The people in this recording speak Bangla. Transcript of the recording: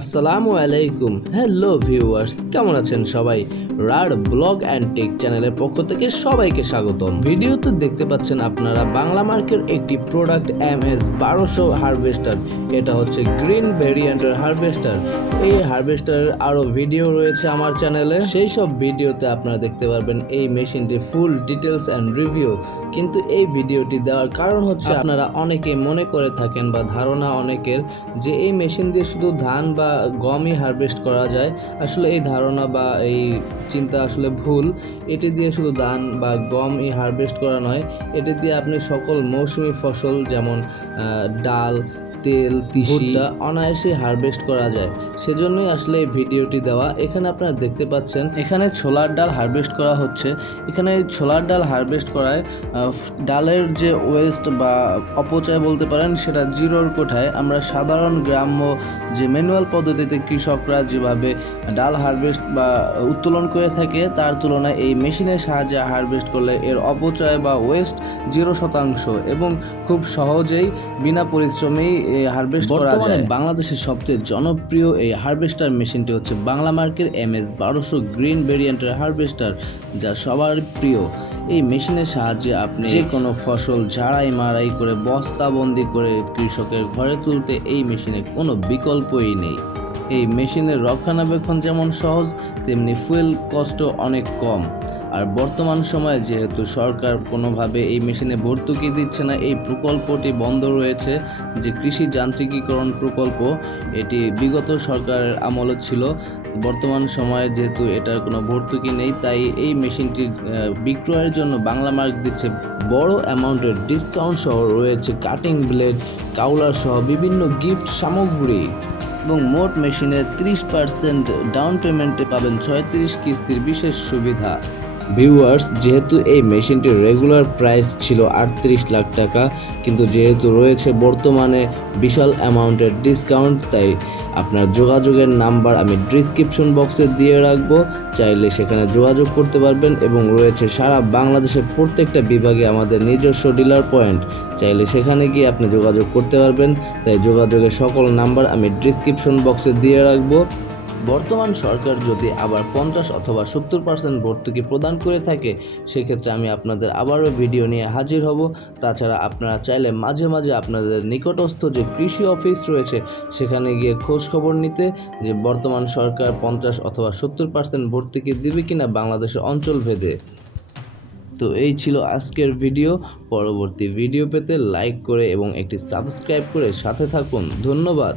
আসসালামু আলাইকুম। হ্যালো ভিউয়ার্স কেমন আছেন সবাই? রাড ব্লগ অ্যান্ড টেক চ্যানেলের পক্ষ থেকে সবাইকে স্বাগতম। ভিডিওতে দেখতে পাচ্ছেন আপনারা বাংলা মার্কের একটি প্রোডাক্ট এম এস বারোশো হারভেস্টার এটা হচ্ছে গ্রিন ভেরিয়েন্টের হারভেস্টার এই হারভেস্টারের আরও ভিডিও রয়েছে আমার চ্যানেলে সেই সব ভিডিওতে আপনারা দেখতে পারবেন এই মেশিনটির ফুল ডিটেলস অ্যান্ড রিভিউ কিন্তু এই ভিডিওটি দেওয়ার কারণ হচ্ছে আপনারা অনেকে মনে করে থাকেন বা ধারণা অনেকের যে এই মেশিন দিয়ে শুধু ধান বা গমই হারভেস্ট করা যায়। আসলে এই ধারণা বা এই চিন্তা আসলে ভুল। এটি দিয়ে শুধু ধান বা গম এই হারভেস্ট করা নয়, এটি দিয়ে আপনি সকল মৌসুমি ফসল যেমন ডাল তেল, তিসি অনায়াসে হারভেস্ট করা যায়। সেজন্যই আসলে এই ভিডিওটি দেওয়া। এখানে আপনারা দেখতে পাচ্ছেন, এখানে ছোলার ডাল হারভেস্ট করা হচ্ছে। এখানে ছোলার ডাল হারভেস্ট করায় ডালের যে ওয়েস্ট বা অপচয় বলতে পারেন, সেটা জিরোর কোঠায়। আমরা সাধারণ গ্রাম্য যে ম্যানুয়াল পদ্ধতিতে কৃষকরা যেভাবে ডাল হারভেস্ট বা উত্তোলন করে থাকে, তার তুলনায় এই মেশিনের সাহায্যে হারভেস্ট করলে এর অপচয় বা ওয়েস্ট জিরো শতাংশ। এবং খুব সহজেই, বিনা পরিশ্রমেই হারভেস্ট করা যায়। বাংলাদেশের সবচেয়ে জনপ্রিয় এই হারভেস্টার মেশিনটি হচ্ছে বাংলা মার্কের এম এস বারোশো গ্রিন ভেরিয়েন্টের হারভেস্টার যা সবার প্রিয়। এই মেশিনের সাহায্যে আপনি যে কোনো ফসল ঝাড়াই মারাই করে বস্তাবন্দি করে কৃষকের ঘরে তুলতে এই মেশিনে কোনো বিকল্পই নেই। এই মেশিনের রক্ষণাবেক্ষণ যেমন সহজ তেমনি ফুয়েল কষ্ট অনেক কম। আর বর্তমান সময়ে যেহেতু সরকার কোনোভাবে এই মেশিনে ভর্তুকি দিচ্ছে না, এই প্রকল্পটি বন্ধ রয়েছে। যে কৃষি যান্ত্রিকীকরণ প্রকল্প, এটি বিগত সরকারের আমলে ছিল। বর্তমান সময়ে যেহেতু এটার কোনো ভর্তুকি নেই, তাই এই মেশিনটি বিক্রয়ের জন্য বাংলা মার্ক দিচ্ছে। বড় অ্যামাউন্টের ডিসকাউন্ট সহ রয়েছে কাটিং ব্লেড, কাউলার সহ বিভিন্ন গিফট সামগ্রী। এবং মোট মেশিনের ত্রিশ পার্সেন্ট ডাউন পেমেন্টে পাবেন ছয়ত্রিশ কিস্তির বিশেষ সুবিধা। ভিউয়ার্স যেহেতু এই মেশিনটির রেগুলার প্রাইস ছিল আটত্রিশ লাখ টাকা, কিন্তু যেহেতু রয়েছে বর্তমানে বিশাল অ্যামাউন্টের ডিসকাউন্ট তাই আপনার যোগাযোগের নাম্বার আমি ডিসক্রিপশন বক্সে দিয়ে রাখব। চাইলে সেখানে যোগাযোগ করতে পারবেন এবং রয়েছে সারা বাংলাদেশের প্রত্যেকটা বিভাগে আমাদের নিজস্ব ডিলার পয়েন্ট চাইলে সেখানে গিয়ে আপনি যোগাযোগ করতে পারবেন, তাই যোগাযোগের সকল নাম্বার আমি ডিসক্রিপশন বক্সে দিয়ে রাখব। বর্তমান সরকার যদি আবার পঞ্চাশ অথবা সত্তর পার্সেন্ট ভর্তুকি প্রদান করে থাকে, সেক্ষেত্রে আমি আপনাদের আবারও ভিডিও নিয়ে হাজির হব। তাছাড়া আপনারা চাইলে মাঝে মাঝে আপনাদের নিকটস্থ যে কৃষি অফিস রয়েছে, সেখানে গিয়ে খোঁজ খবর নিতে যে বর্তমান সরকার পঞ্চাশ অথবা সত্তর পার্সেন্ট ভর্তুকি দিবে কিনা বাংলাদেশের অঞ্চল ভেদে। তো এই ছিল আজকের ভিডিও। পরবর্তী ভিডিও পেতে লাইক করে এবং একটি সাবস্ক্রাইব করে সাথে থাকুন। ধন্যবাদ।